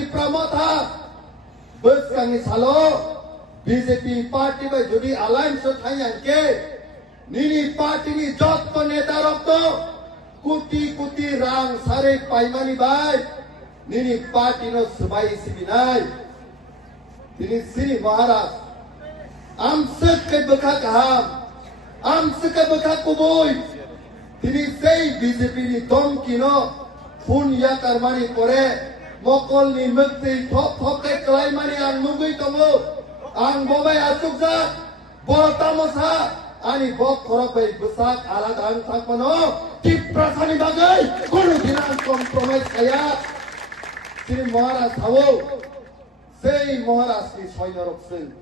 Pramotha bus kangi salo BJP party ba jodi alliance thayang ke nini party ni jotto neta rokto kuti rang sare paimani bai nini party no sabai sibinai tini sini Maharaj amsak ke bakha kaham amsak ke bakha kuboi tini sei BJP ni domki no phun ya karmani pore mokol ni mukti thop ke klai mani ang nugui tongo ang bobai asukja bortamosa ani bok khoropai busak alada ang thakmano tiprasani bagai kono dinan compromise kaya sini Maharaj thabo sei Maharaj ni soinorok sing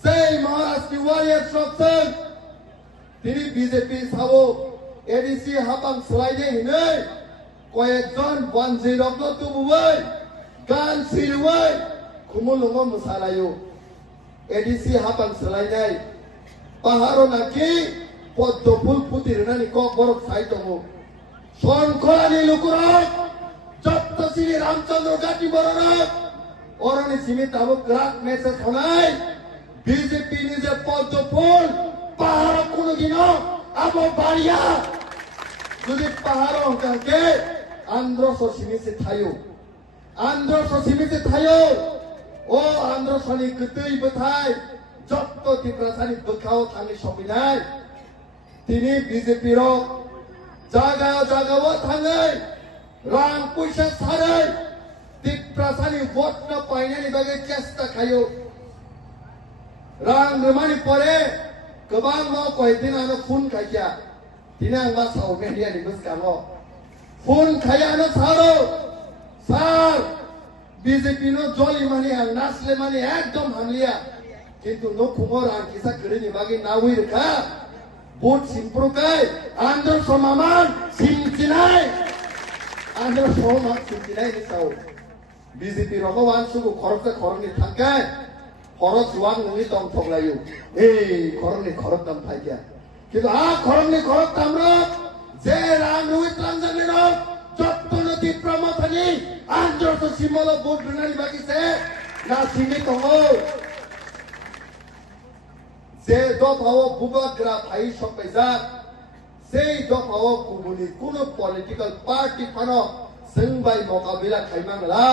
sei Maharaj ni warrior sok sing tini BJP thabo ADC hapang slide hinai কয়েকজন bungee রক্ত তুবুই গান সিরুই খুমুলুঙ্গ মুসালায়ু ADC হাপান সালাইনাই পাহাড় নাকি পদ্ম ফুল ফুটি রেনানি cock বরক সাইতম শঙ্করানি লুকুরক যত্ত শ্রী রামচন্দ্র গাটি বররক অরণি সিমি তাবো গ্রাক message হনাই BJP নিজে পদ্ম ফুল পাহাড় কোনো দিন আবো বাড়িয়া যদি পাহাড় অঙ্কাকে Androso simisi thayo o androsoni kutui buthai jotto tiprasani bukhao thani sobinai tini BJP ro jaga o thangai rang puisa sarai tiprasani vote na painani bage chesta khayo rang remani pore gobang mo koitin ano phun khaikya tinang ba sau media ni buskamo phun khaya no saro sar BJP no joli mani ang nasle mani ekdom hamliya kintu no khumor ang kisa krini bagi nawi rekha bot simprokai andor somaman simchinai ni sau BJP rogowan sugu khorokni thangkai khorok suang nungi tong thoglayu khorokni khorok tam thaikya kintu khorokni khorok tamro যে রাম রোহিত রঞ্জনের যত্নতি প্রমথনি আন্দোলন Shimul vote রেনানি বাকিছে না সীমিত হোক যে দফাও বুবাগ্রা ভাই সবাইজা সেই দফাও কুবুনি কোন political party Fanon সঙ্গবাই মোকাবিলা খাইমাংলা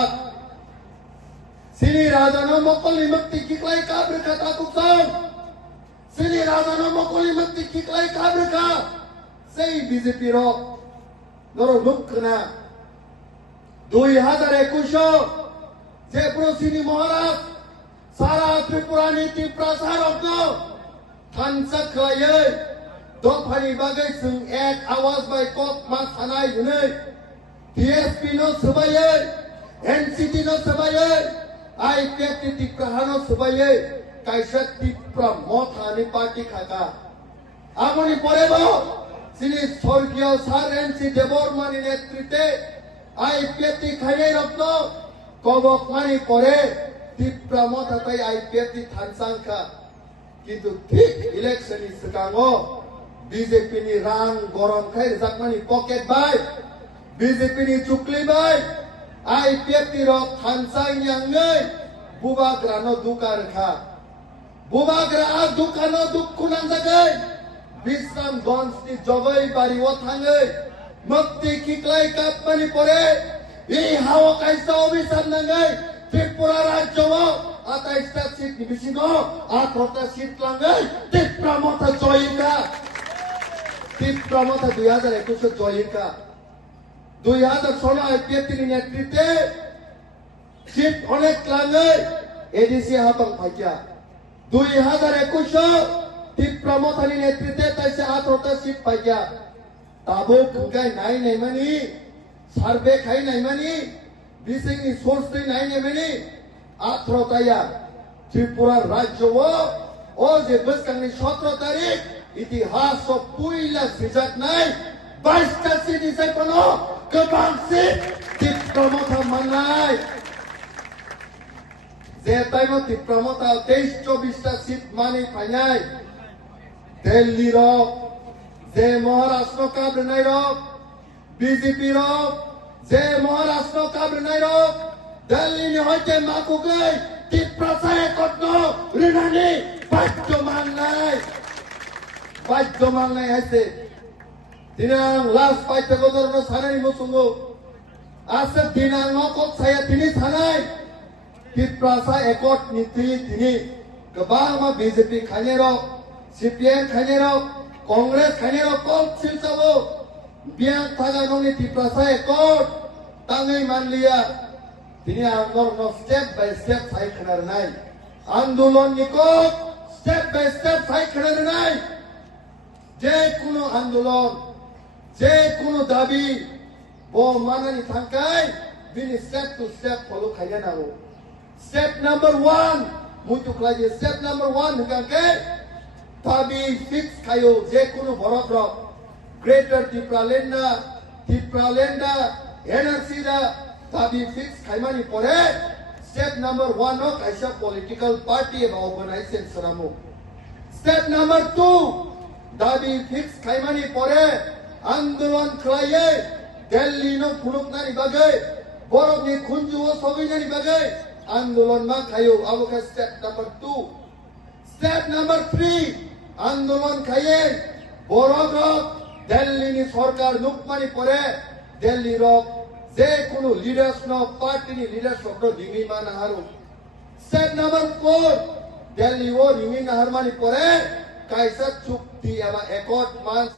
সিনি রাজানো মকলি মুক্তি কিকলাই কাবরে কথা কুকসম সিনি রাজানো মকলি মুক্তি কিকলাই কাবরে কা সেই বিজেপি নর লুকনা 2021 যে প্রসিনি মহারাজ সারা ত্রিপুরা নীতি প্রসারক থানসা খায়ে দফানি বাগে সুং এক আওয়াজ বাই কক মা থানাই হুনে টিএসপি নো সবাইয়ে এনসিটি নো সবাইয়ে আইপিএফ ত্রিপুরা নো সবাইয়ে কাইসা ত্রিপুরা মথানি পার্টি খাকা আমনি পরেব তিনি স্বর্গীয় স্যার এনসি দেববর্মানি নেতৃত্বে আইপিএফ খাইয়ে রত্ন কবক মানি পরে ত্রিপুরা মথাতাই আইপিএফ থানসাংখা কিন্তু ঠিক ইলেকশন সিকাঙ্গো বিজেপি নি রাং গরম খাই জাকমানি পকেট বাই বিজেপি নি চুকলি বাই আইপিএফ নি রক থানসাং ইয়াংনে বুবাগ্রানো দুকার খা বুবাগ্রা দুকানো দুকুনাং জাগাই বিশ্রাম গঞ্জ নি জগই বাড়ি ও থাঙ্গে মুক্তি কিকলাই কাপমানি পরে এই হাওয়া কাইসা অভিযান নাঙ্গাই ত্রিপুরা রাজ্য 28টা সিট নিবিসিং 18টা সিট লাঙ্গাই ত্রিপুরা মথা জয়িকা 2021 জয়িকা 2016 আইপিএফ নি নেতৃত্বে সিট অনেক লাঙ্গাই এডিসি হাপাং ফাইকিয়া 2021 ত্রিপুরা মথানি নেতৃত্বে তাইছে 18টা সিট পাইয়া তাবো খুঙ্গাই নাই নাইমানি সার্ভে খাই নাইমানি বিসিংনি সোর্স নাই নাইমানি 18টায়া ত্রিপুরা রাজ্য ও যে বসকাংনি 17 তারিখ ইতিহাস পুইলা সিজাক নাই 22টা সিট ইসে কোনো গোবাং সিট ত্রিপুরা মথা মানলাই যে টাইম ত্রিপুরা মথা 23-24টা সিট মানি ফাইনাই দিল্লি রক যে মহারাষ্ট্র কাবরে নাই রক বিজেপি রক যে মহারাষ্ট্র কাবরে নাই rock Delhi ni hoite makugai di prasaya kotno rinani bajjoman nai haise dinang last paite godorno sanai musungo ase dinang nokot saya dini sanai di prasaya ekot niti dini kebang ma BJP khanero CPM khanero Congress khanero kol silsabo biang thaga nongni di prasaya ekot tangai man liya তিনি আন্দোলন step by step সাইখানার নাই আন্দোলন Nicco step by step সাইখানার নাই যে কোনো আন্দোলন যে কোনো দাবি ও মানানি থাকায় বিনি স্টেপ টু স্টেপ ফলো খাইয়া নাও স্টেপ নাম্বার 1 মুইতো ক্লাজে স্টেপ নাম্বার 1 হুকাকে দাবি ফিক্স খাইও যে কোনো বড় গ্রেটার টিপ্রালেন্ডা এনআরসি দা দাবি ফিক্স খাইমানি পরে স্টেপ নাম্বার 1 ও কাইসা পলিটিক্যাল পার্টি বা অর্গানাইজেশন সরামো স্টেপ নাম্বার 2 দাবি ফিক্স খাইমানি পরে আন্দোলন খাইয়ে দিল্লি নো ফুলুকনানি বাগে বরফনি খুঞ্জুও সবিনানি বাগে আন্দোলন মা খাইও আবকা স্টেপ নাম্বার 2 স্টেপ নাম্বার 3 আন্দোলন খাইয়ে বরফ দিল্লি নি সরকার নুকমানি পরে দিল্লি রক যে কোনো লিডার্স ন পার্টি নি লিডার্স অফ দিমি মানা হারু স্টেপ নাম্বার 4 দিল্লি ও দিমি না হারমানি পরে কাইসা চুক্তি এবা একট মান